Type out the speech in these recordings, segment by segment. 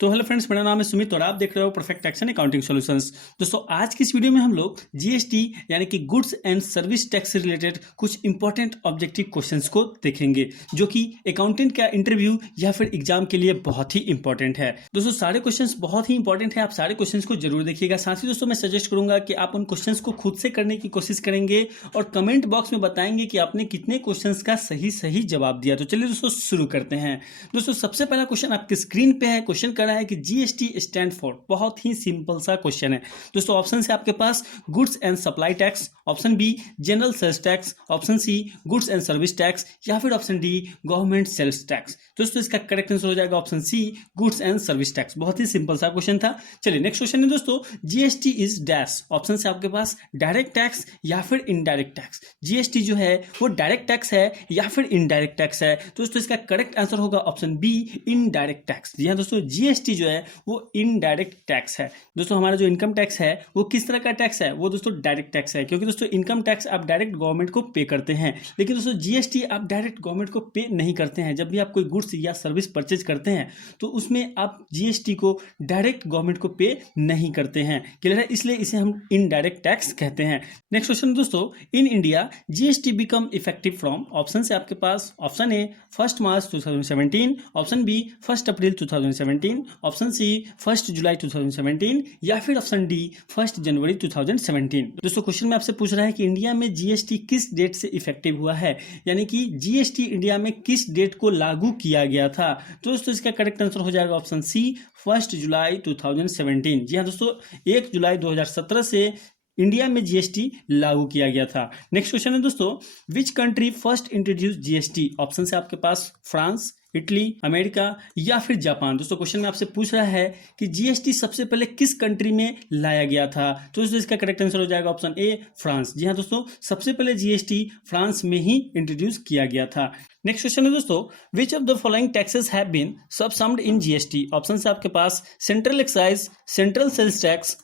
तो hello friends, मेरा नाम है सुमित और आप देख रहे हो परफेक्ट एक्शन अकाउंटिंग सॉल्यूशंस। दोस्तों, आज की इस वीडियो में हम लोग जीएसटी यानी कि गुड्स एंड सर्विस टैक्स से रिलेटेड कुछ इंपॉर्टेंट ऑब्जेक्टिव क्वेश्चंस को देखेंगे जो कि अकाउंटेंट का इंटरव्यू या फिर एग्जाम के लिए बहुत ही इंपॉर्टेंट है। दोस्तों, सारे क्वेश्चंस बहुत ही इंपॉर्टेंट है, आप सारे क्वेश्चंस को जरूर देखिएगा। साथ ही दोस्तों, मैं सजेस्ट करूंगा कि आप उन क्वेश्चंस को खुद से करने की कोशिश करेंगे और कमेंट बॉक्स में बताएंगे कि आपने कितने क्वेश्चंस का सही जवाब दिया। तो चलिए दोस्तों शुरू करते हैं। दोस्तों, सबसे पहला क्वेश्चन आपके स्क्रीन पे है। क्वेश्चन कर रहा है कि जीएसटी स्टैंड फॉर, बहुत ही सिंपल सा क्वेश्चन है। दोस्तों, ऑप्शन है आपके पास goods and supply tax, option B general sales tax, option C goods and service tax या फिर option D government sales tax. दोस्तों, इसका करेक्ट आंसर हो जाएगा option C goods and service tax. बहुत ही सिंपल सा क्वेश्चन था। चलिए नेक्स्ट क्वेश्चन है दोस्तों, जीएसटी इज डैश। ऑप्शन है आपके पास डायरेक्ट टैक्स या फिर इनडायरेक्ट टैक्स। जीएसटी जो है वो डायरेक्ट टैक्स है या फिर इनडायरेक्ट टैक्स है। दोस्तों, इसका करेक्ट आंसर होगा ऑप्शन बी इनडायरेक्ट टैक्स। जी हाँ दोस्तों, जीएसटी जो है वो इनडायरेक्ट टैक्स है। दोस्तों, हमारा जो इनकम टैक्स है वो किस तरह का टैक्स है? वो दोस्तों डायरेक्ट टैक्स है, क्योंकि दोस्तों इनकम टैक्स आप डायरेक्ट गवर्नमेंट को पे करते हैं, लेकिन दोस्तों जीएसटी आप डायरेक्ट गवर्नमेंट को पे नहीं करते हैं। जब भी आप कोई गुड्स या सर्विस परचेज करते हैं तो उसमें आप जीएसटी को डायरेक्ट गवर्नमेंट को पे नहीं करते हैं। क्लियर है? इसलिए इसे हम इनडायरेक्ट टैक्स कहते हैं। नेक्स्ट क्वेश्चन दोस्तों, in India GST become effective from. Option है आपके पास option A 1 March 2017, option B 1 April 2017, option C 1 July 2017 या फिर ऑप्शन डी 1 जनवरी 2017। दोस्तों, क्वेश्चन में आपसे पूछ रहा है कि इंडिया में जीएसटी किस डेट से इफेक्टिव हुआ है, यानी कि जीएसटी इंडिया में किस डेट को लागू किया गया था। तो दोस्तों, इसका करेक्ट आंसर हो जाएगा ऑप्शन सी 1 जुलाई 2017। जी हाँ दोस्तों, 1 जुलाई 2017 से इंडिया में जीएसटी लागू किया गया था। नेक्स्ट क्वेश्चन है दोस्तों, which country first introduce GST. Option है आपके पास फ्रांस, इटली, अमेरिका या फिर जापान। दोस्तों, क्वेश्चन में आपसे पूछ रहा है कि जीएसटी सबसे पहले किस कंट्री में लाया गया था। तो दोस्तों, इसका करेक्ट आंसर हो जाएगा ऑप्शन ए फ्रांस। जी हाँ दोस्तों, सबसे पहले जीएसटी फ्रांस में ही इंट्रोड्यूस किया गया था। नेक्स्ट क्वेश्चन है दोस्तों, which of the following taxes have been subsumed in GST. Option है आपके पास central excise, central sales tax,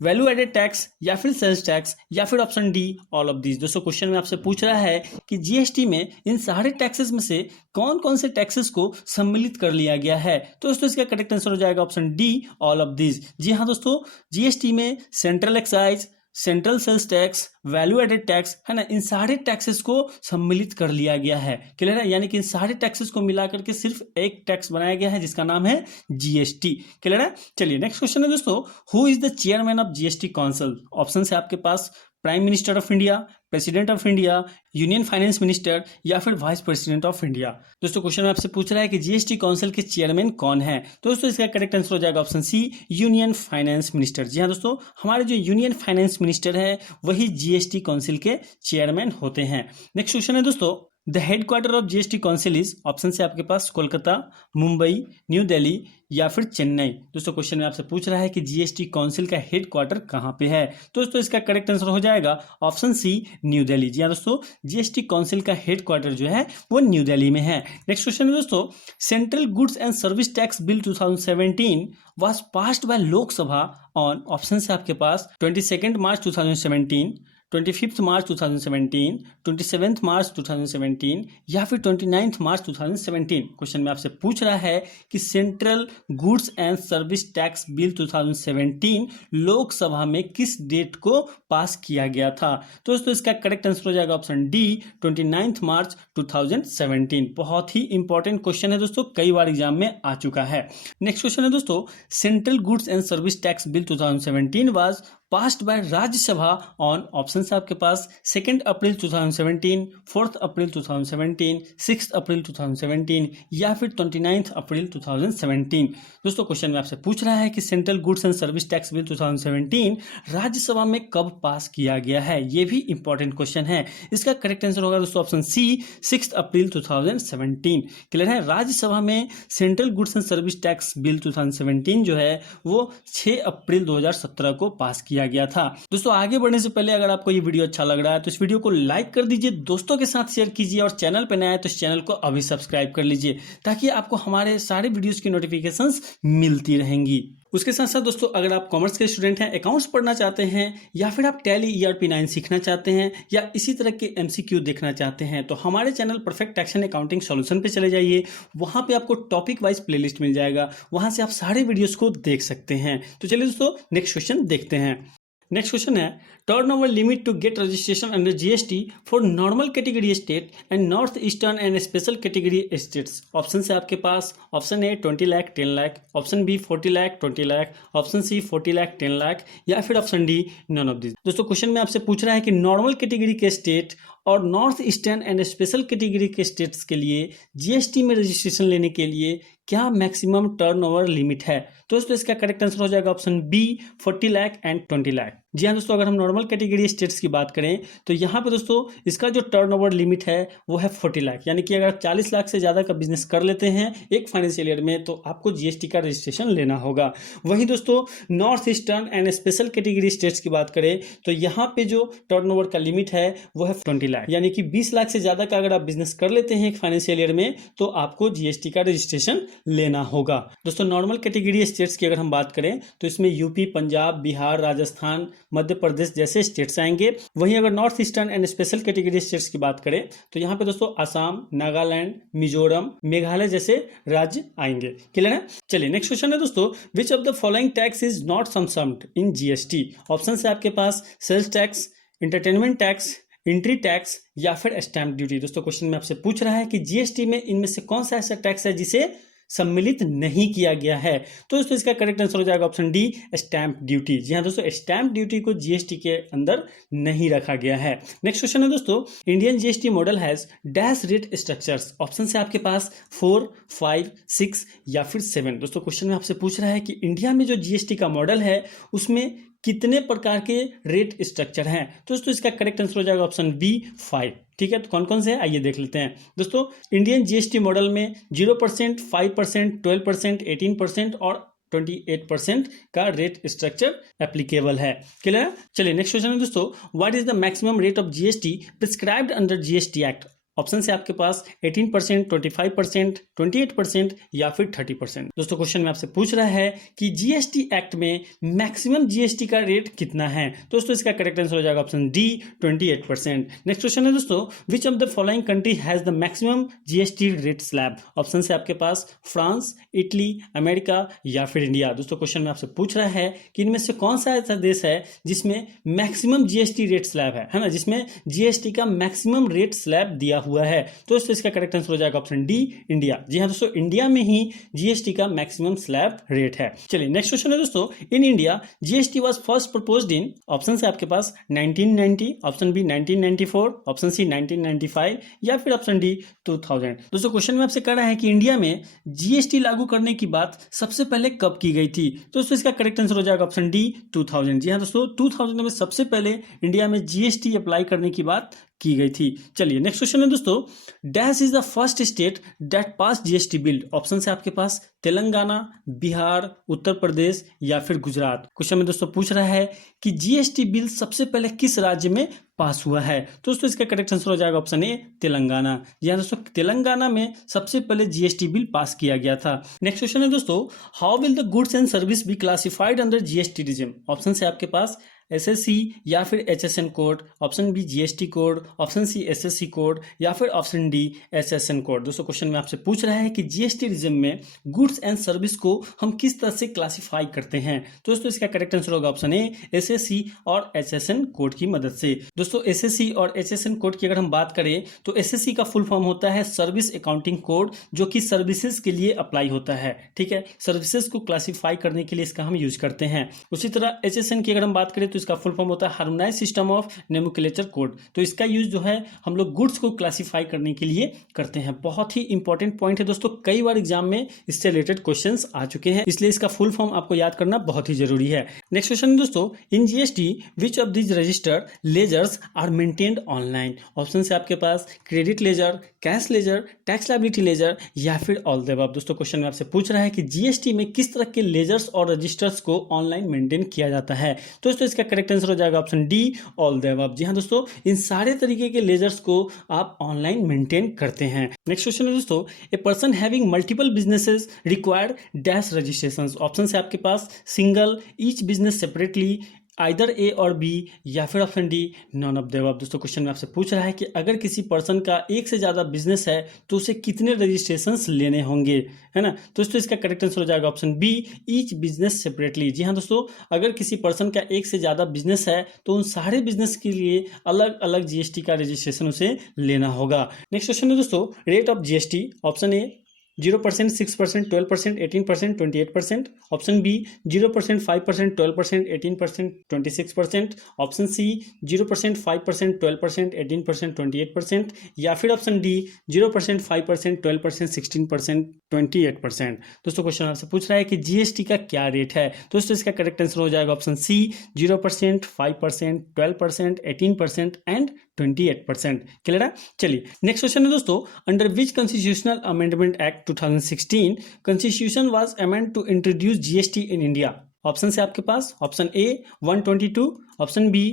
value added tax या फिर सेल्स टैक्स या फिर option D all of these. दोस्तों, क्वेश्चन में आपसे पूछ रहा है कि जीएसटी में इन सारे टैक्सेस में से कौन कौन से टैक्सेस को सम्मिलित कर लिया गया है। तो दोस्तों, इसका करेक्ट आंसर हो जाएगा option D all of these. जी हाँ दोस्तों, जीएसटी में central excise, central sales tax, value added tax है ना, इन सारे टैक्सेस को सम्मिलित कर लिया गया है। क्लियर है? यानी कि इन सारे टैक्सेस को मिलाकर के सिर्फ एक टैक्स बनाया गया है जिसका नाम है जीएसटी। क्लियर है? चलिए नेक्स्ट क्वेश्चन है दोस्तों, who is the chairman of GST council. Option है आपके पास prime minister of India, president of India, union finance minister या फिर वाइस प्रेसिडेंट ऑफ इंडिया। दोस्तों, क्वेश्चन में आपसे पूछ रहा है कि जीएसटी काउंसिल के चेयरमैन कौन है। तो दोस्तों, इसका करेक्ट आंसर हो जाएगा option C union finance minister. जी हाँ दोस्तों, हमारे जो यूनियन फाइनेंस मिनिस्टर है वही जीएसटी काउंसिल के चेयरमैन होते हैं। नेक्स्ट क्वेश्चन है दोस्तों, the headquarter of GST council is. Option से आपके पास कोलकाता, मुंबई, न्यू दिल्ली या फिर चेन्नई। दोस्तों, क्वेश्चन में आपसे पूछ रहा है कि जीएसटी काउंसिल का हेडक्वार्टर कहां पे है। तो दोस्तों, इसका करेक्ट आंसर हो जाएगा ऑप्शन सी न्यू दिल्ली। जी हाँ दोस्तों, जीएसटी काउंसिल का हेडक्वार्टर जो है वो न्यू दिल्ली में है। नेक्स्ट क्वेश्चन है दोस्तों, central goods and service tax bill 2017 was passed by लोक सभा ऑन। ऑप्शन से आपके पास 22 मार्च 2017, 25 मार्च 2017, 27 मार्च 2017 या फिर 29 मार्च 2017। क्वेश्चन में आपसे पूछ रहा है कि central goods and service tax bill 2017 Lok Sabha में किस डेट को पास किया गया था। तो दोस्तों, इसका करेक्ट आंसर हो जाएगा ऑप्शन डी 29 मार्च 2017। बहुत ही इंपॉर्टेंट क्वेश्चन है दोस्तों, कई बार एग्जाम में आ चुका है। नेक्स्ट क्वेश्चन है दोस्तों, central goods and service tax bill 2017 was passed by Rajya Sabha on. Option है आपके पास 2 अप्रैल 2017, 4 अप्रैल 2017, 6 अप्रैल 2017 या फिर 29 अप्रैल 2017। दोस्तों, क्वेश्चन में आपसे पूछ रहा है कि central goods and service tax bill 2017 Rajya Sabha में कब पास किया गया है। ये भी इंपॉर्टेंट क्वेश्चन है। इसका करेक्ट आंसर होगा दोस्तों ऑप्शन सी 6 अप्रैल 2017। क्लियर है? राज्यसभा में central goods and service tax bill 2017 जो है वो 6 अप्रैल 2017 को पास किया गया था। दोस्तों, आगे बढ़ने से पहले अगर आपको ये वीडियो अच्छा लग रहा है तो इस वीडियो को लाइक कर दीजिए, दोस्तों के साथ शेयर कीजिए और चैनल पर नया है तो इस चैनल को अभी सब्सक्राइब कर लीजिए ताकि आपको हमारे सारे वीडियोस की नोटिफिकेशंस मिलती रहेंगी। उसके साथ साथ दोस्तों अगर आप कॉमर्स के स्टूडेंट हैं, अकाउंट्स पढ़ना चाहते हैं, या फिर आप टैली ERP 9 सीखना चाहते हैं, या इसी तरह के MCQ देखना चाहते हैं, तो हमारे channel perfect action accounting solution पे चले जाइए। वहां पे आपको टॉपिक वाइज प्लेलिस्ट मिल जाएगा, वहां से आप सारे वीडियोस को देख सकते हैं। तो चलिए दोस्तों नेक्स्ट क्वेश्चन देखते हैं। नेक्स्ट क्वेश्चन है turnover limit to get registration under GST for normal category state and north eastern and special category states. Option है आपके पास, option A 20 lakh 10 lakh, option B 40 lakh 20 lakh, option C 40 lakh 10 lakh, या फिर option D none of this. दोस्तों question में आपसे पूछ रहा है कि नॉर्मल कैटेगरी के स्टेट और north eastern and special category के स्टेट्स के लिए GST में रजिस्ट्रेशन लेने के लिए क्या मैक्सिमम टर्नओवर लिमिट है। तो दोस्तों इसका करेक्ट आंसर हो जाएगा option B 40 lakh and 20 lakh. जी हाँ दोस्तों, अगर हम नॉर्मल कैटेगरी स्टेट्स की बात करें तो यहाँ पे दोस्तों इसका जो टर्नओवर लिमिट है वो है 40 लाख, यानी कि अगर 40 लाख से ज़्यादा का बिजनेस कर लेते हैं एक फाइनेंशियल ईयर में तो आपको GST का रजिस्ट्रेशन लेना होगा। वहीं दोस्तों north eastern and special category states की बात करें तो यहाँ पे जो टर्नओवर का लिमिट है वो है 20 लाख, यानी कि 20 लाख से ज़्यादा का अगर आप बिजनेस कर लेते हैं एक फाइनेंशियल ईयर में तो आपको GST का रजिस्ट्रेशन लेना होगा। दोस्तों नॉर्मल कैटेगरी स्टेट्स की अगर हम बात करें तो इसमें यूपी, पंजाब, बिहार, राजस्थान, मध्य प्रदेश जैसे स्टेट्स आएंगे। वहीं अगर north eastern and special category states की बात करें तो यहाँ पे दोस्तों असम, नागालैंड, मिजोरम, मेघालय जैसे राज्य आएंगे। क्लियर है। चलिए नेक्स्ट क्वेश्चन है दोस्तों, which of the following tax is not subsumed in GST। Option है आपके पास sales tax, entertainment tax, entry tax, या फिर स्टैंप ड्यूटी। दोस्तों क्वेश्चन में आपसे पूछ रहा है कि GST में इनमें से कौन सा ऐसा टैक्स है जिसे सम्मिलित नहीं किया गया है। तो दोस्तों इसका करेक्ट आंसर हो जाएगा ऑप्शन डी स्टैंप ड्यूटी। जी हाँ दोस्तों, स्टैंप ड्यूटी को GST के अंदर नहीं रखा गया है। नेक्स्ट क्वेश्चन है दोस्तों, Indian GST model has dash rate structures. Option है आपके पास 4, 5, 6 या फिर 7। दोस्तों क्वेश्चन में आपसे पूछ रहा है कि इंडिया में जो GST का मॉडल है उसमें कितने प्रकार के रेट स्ट्रक्चर हैं। तो दोस्तों इसका करेक्ट आंसर हो जाएगा ऑप्शन बी 5। ठीक है, तो कौन कौन से हैं आइए देख लेते हैं। दोस्तों इंडियन GST मॉडल में 0%, 5%, 12%, 18% और 28% का रेट स्ट्रक्चर एप्लीकेबल है। क्लियर। चलिए नेक्स्ट क्वेश्चन है दोस्तों, what is the maximum rate of GST prescribed under GST act. Option है आपके पास 18%, 25%, 28% या फिर 30%। दोस्तों क्वेश्चन में आपसे पूछ रहा है कि GST एक्ट में मैक्सिमम GST का रेट कितना है। दोस्तों इसका करेक्ट आंसर हो जाएगा ऑप्शन डी 28%। नेक्स्ट क्वेश्चन है दोस्तों, which of the following country has the maximum GST rate slab. Option है आपके पास फ्रांस, इटली, अमेरिका या फिर इंडिया। दोस्तों क्वेश्चन में आपसे पूछ रहा है कि इनमें से कौन सा ऐसा देश है जिसमें मैक्सिमम GST रेट स्लैब है ना, जिसमें GST का मैक्सिमम रेट स्लैब दिया हुआ है। तो दोस्तों इसका करेक्ट आंसर हो जाएगा ऑप्शन डी इंडिया। जी हाँ दोस्तों, इंडिया में ही GST का मैक्सिमम स्लैब रेट है। चलिए नेक्स्ट क्वेश्चन है दोस्तों, in India GST was first proposed in. Option है आपके पास 1990, ऑप्शन बी 1994, ऑप्शन सी 1995 या फिर ऑप्शन डी 2000। दोस्तों क्वेश्चन में आपसे कह रहा है कि इंडिया में GST लागू करने की बात सबसे पहले कब की गई थी। तो दोस्तों इसका करेक्ट आंसर हो जाएगा ऑप्शन डी 2000। जी हाँ दोस्तों, 2000 में सबसे पहले इंडिया में GST अप्लाई करने की बात की गई थी। चलिए नेक्स्ट क्वेश्चन है दोस्तों, dash is the first state that pass GST bill. Option है आपके पास तेलंगाना, बिहार, उत्तर प्रदेश या फिर गुजरात। क्वेश्चन में दोस्तों पूछ रहा है कि GST बिल सबसे पहले किस राज्य में पास हुआ है। तो दोस्तों इसका करेक्ट आंसर हो जाएगा ऑप्शन ए तेलंगाना। जी हाँ दोस्तों, तेलंगाना में सबसे पहले GST बिल पास किया गया था। नेक्स्ट क्वेश्चन है दोस्तों, how will the goods and service be classified under GST regime. Option है आपके पास SSC या फिर HSN code, option B GST code, option C SSC code या फिर ऑप्शन डी SSN कोड। दोस्तों क्वेश्चन में आपसे पूछ रहा है कि GST रिजिम में गुड्स एंड सर्विस को हम किस तरह से क्लासिफाई करते हैं। तो दोस्तों इसका करेक्ट आंसर होगा ऑप्शन ए SSC और HSN कोड की मदद से। दोस्तों SSC और HSN कोड की अगर हम बात करें तो SSC का फुल फॉर्म होता है सर्विस अकाउंटिंग कोड, जो कि सर्विसेज के लिए अप्लाई होता है। ठीक है, सर्विसेज को क्लासिफाई करने के लिए इसका हम यूज करते हैं। उसी तरह HSN की अगर हम बात करें तो इसका फुल फॉर्म होता है harmonised system of nomenclature code. तो इसका यूज जो है हम लोग गुड्स को क्लासिफाई करने के लिए करते हैं। बहुत ही इंपॉर्टेंट पॉइंट है दोस्तों, कई बार एग्जाम में इससे रिलेटेड क्वेश्चंस आ चुके हैं, इसलिए इसका फुल फॉर्म आपको याद करना बहुत ही जरूरी है। नेक्स्ट क्वेश्चन दोस्तों, in GST which of these registered ledgers are maintained online. Option है आपके पास credit ledger, cash ledger, tax liability ledger या फिर ऑल द अबव। दोस्तों क्वेश्चन में आपसे पूछ रहा है कि GST में किस तरह के लेजर्स और रजिस्टर्स को ऑनलाइन मेंटेन किया जाता है। तो दोस्तों इसका करेक्ट आंसर हो जाएगा option D, all the above. जी हाँ दोस्तों, इन सारे तरीके के लेजर्स को आप ऑनलाइन मेंटेन करते हैं। नेक्स्ट क्वेश्चन है दोस्तों, a person having multiple businesses required dash registration. Option है आपके पास single, each business separately, either A और बी, या फिर option D, none of the above. दोस्तों क्वेश्चन में आपसे पूछ रहा है कि अगर किसी पर्सन का एक से ज़्यादा बिजनेस है तो उसे कितने रजिस्ट्रेशंस लेने होंगे, है ना। दोस्तों इसका करेक्ट आंसर हो जाएगा option B, each business separately. जी हाँ दोस्तों, अगर किसी पर्सन का एक से ज़्यादा बिजनेस है तो उन सारे बिजनेस के लिए अलग अलग जीएसटी का रजिस्ट्रेशन उसे लेना होगा। नेक्स्ट क्वेश्चन है दोस्तों, rate of GST. Option A 0%, 6%, 12%, 18%, 28%. Option B 0%, 5%, 12%, 18%, 26%. Option C 0%, 5%, 12%, 18%, 28%. या फिर ऑप्शन डी 0%, 5%, 12%, 16%, 28%। दोस्तों क्वेश्चन आपसे पूछ रहा है कि जीएसटी का क्या रेट है। दोस्तों इसका करेक्ट आंसर हो जाएगा ऑप्शन सी 0%, 5%, 12%, 18% एंड 28%। क्लियर है। चलिए नेक्स्ट क्वेश्चन है दोस्तों, under which constitutional amendment act 2016 constitution was amend to introduce GST in India. Option है आपके पास, option A 122, option B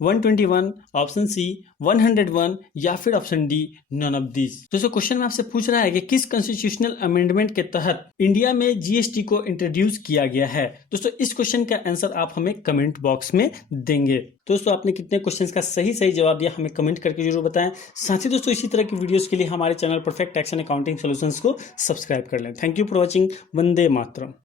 121, option C 101, या फिर option D none of these. दोस्तों क्वेश्चन में आपसे पूछ रहा है कि किस कॉन्स्टिट्यूशनल अमेंडमेंट के तहत इंडिया में जीएसटी को इंट्रोड्यूस किया गया है। दोस्तों इस क्वेश्चन का आंसर आप हमें कमेंट बॉक्स में देंगे। दोस्तों आपने कितने क्वेश्चंस का सही जवाब दिया हमें कमेंट करके जरूर बताएं। साथ ही दोस्तों इसी तरह की वीडियोस के लिए हमारे channel perfect tax and accounting solutions को सब्सक्राइब कर लें। Thank you for watching. Vande Mataram.